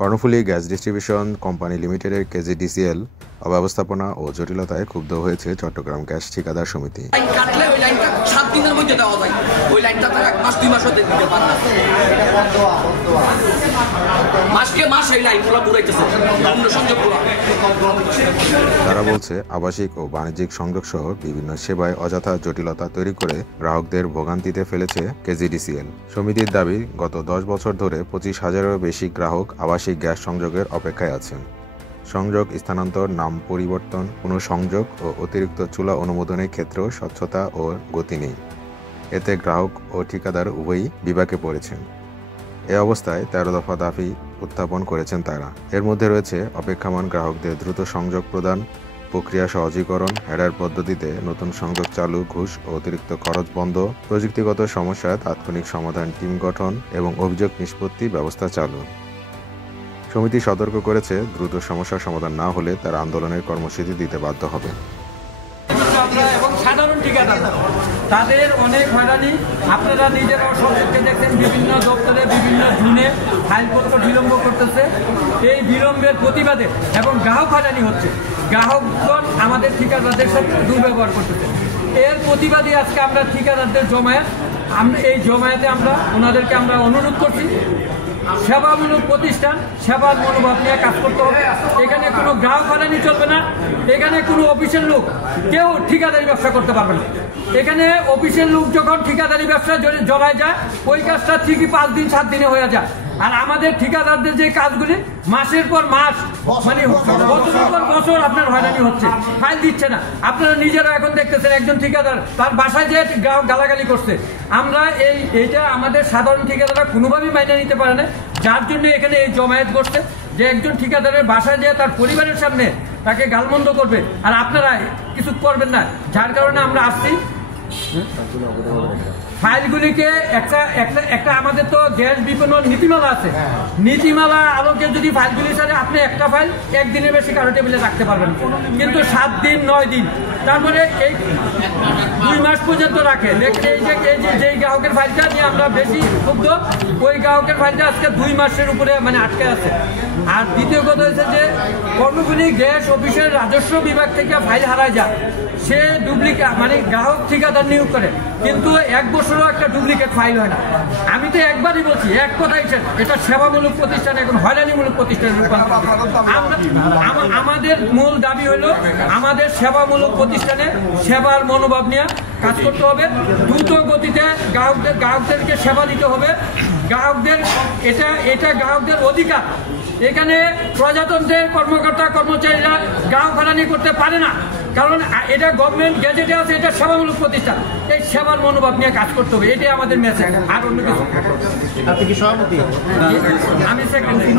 Karnaphuli gas distribution company লিমিটেডের KGDCL অব্যবস্থাপনা ও জটিলতায় ক্ষুব্ধ হয়েছে চট্টগ্রাম গ্যাস ঠিকাদার সমিতি। তারা বলছে আবাসিক ও বাণিজ্যিক সংযোগ সহ বিভিন্ন সেবায় অযথা জটিলতা তৈরি করে গ্রাহকদের ভোগান্তিতে ফেলেছে কেজিডিসিএল। সমিতির দাবি, গত 10 বছর ধরে 25,000-এরও বেশি গ্রাহক আবাসিক গ্যাস সংযোগের অপেক্ষায় আছেন। সংযোগ স্থানান্তর, নাম পরিবর্তন, পুনঃসংযোগ ও অতিরিক্ত চুলা অনুমোদনের ক্ষেত্রেও স্বচ্ছতা ও গতি নেই। এতে গ্রাহক ও ঠিকাদার উভয়ই বিপাকে পড়েছেন। এ অবস্থায় 13 দফা দাবি উত্থাপন করেছেন তারা। এর মধ্যে রয়েছে অপেক্ষমান গ্রাহকদের দ্রুত সংযোগ প্রদান, প্রক্রিয়া সহজীকরণ, হেডার পদ্ধতিতে নতুন সংযোগ চালু, ঘুষ ও অতিরিক্ত খরচ বন্ধ, প্রযুক্তিগত সমস্যার তাৎক্ষণিক সমাধান টিম গঠন এবং অভিযোগ নিষ্পত্তি ব্যবস্থা চালু। সমিতি সতর্ক করেছে, দ্রুত সমস্যার সমাধান না হলে তারা আন্দোলনের কর্মসূচি দিতে বাধ্য হবে। এবং সাধারণ ঠিকাদার তাদের অনেক হয়রানি আপনারা নিজেরাও সচেতন দেখছেন। বিভিন্ন দপ্তরে বিভিন্ন জুনে ফাইলপত্র বিলম্ব করতেছে। এই বিলম্বের প্রতিবাদে এবং গ্রাহক হয়রানি হচ্ছে, গ্রাহকগণ আমাদের ঠিকাদারদের সাথে দুর্ব্যবহার করতেছে। এর প্রতিবাদে আজকে আমরা ঠিকাদারদের জমায়েত, এই জমায়েতে ওনাদেরকে আমরা অনুরোধ করছি, সেবামূলক প্রতিষ্ঠান, সেবার মনোভাব নিয়ে কাজ করতে হবে। এখানে কোনো গ্রাহক হয়রানি চলবে না। এখানে কোনো অফিসের লোক কেউ ঠিকাদারি ব্যবসা করতে পারবে না। এখানে অফিসের লোক যখন ঠিকাদারি ব্যবসা জড়ায় যায়, ওই কাজটা ঠিকই 5 দিন 7 দিনে হয়ে যায়। আর আমাদের ঠিকাদারদের যে কাজগুলি মাসের পর মাস, মানে বছরের পর বছর আপনার হয়রানি হচ্ছে, ফাইল দিচ্ছে না। আপনারা নিজেরা এখন দেখতেছেন একজন ঠিকাদার তার বাসায় যে গ্রাহক গালাগালি করছে। আমরা এইটা আমাদের সাধারণ ঠিকাদাররা কোনোভাবেই মাইনে নিতে পারে না, যার জন্য এখানে এই জমায়েত করছে যে একজন ঠিকাদারের বাসায় যেয়ে তার পরিবারের সামনে তাকে গালমন্দ করবে আর আপনারা কিছু করবেন না। যার কারণে আমরা আসছি ফাইলগুলিকে একটা আমাদের তো গ্যাস বিপণন নীতিমালা আছে, নীতিমালা আলোকে যদি ফাইলগুলি সাথে আপনি একটা ফাইল একদিনের বেশি কারো টেবিলে রাখতে পারবেন, কিন্তু 7 দিন 9 দিন, তারপরে এই 2 মাস পর্যন্ত রাখে। এই গ্রাহকের ফাইলটা নিয়ে আমরা বেশি ক্ষুব্ধ। ওই গ্রাহকের ফাইলটা আজকে 2 মাসের উপরে মানে আটকে আছে। আর দ্বিতীয় কথা হচ্ছে যে কর্ণফুলী গ্যাস অফিসের রাজস্ব বিভাগ থেকে ফাইল হারায় যায়, সে ডুপ্লিকেট মানে গ্রাহক ঠিকাদার নিয়োগ করে, কিন্তু 1 বছরও একটা ডুপ্লিকেট ফাইল হয় না। আমি তো একবারই বলছি, এক কথাই এটা সেবামূলক প্রতিষ্ঠান এখন হয়রানিমূলক প্রতিষ্ঠানে আমাদের মূল দাবি হলো আমাদের সেবামূলক প্রতিষ্ঠানে সেবার মনোভাব নিয়ে কাজ করতে হবে। দ্রুত গতিতে গ্রাহকদেরকে সেবা দিতে হবে। গ্রাহকদের এটা গ্রাহকদের অধিকার। এখানে প্রজাতন্ত্রের কর্মকর্তা কর্মচারীরা গ্রাহক হয়রানি করতে পারে না, কারণ এটা গভর্নমেন্ট গেজেটে আছে, এটা সেবামূলক প্রতিষ্ঠান। এই সেবার মনোভাব নিয়ে কাজ করতে হবে, এটাই আমাদের মেসেজ। আর অন্য কিছু। আপনি কি সভাপতি? আমি সেক্রেটারি।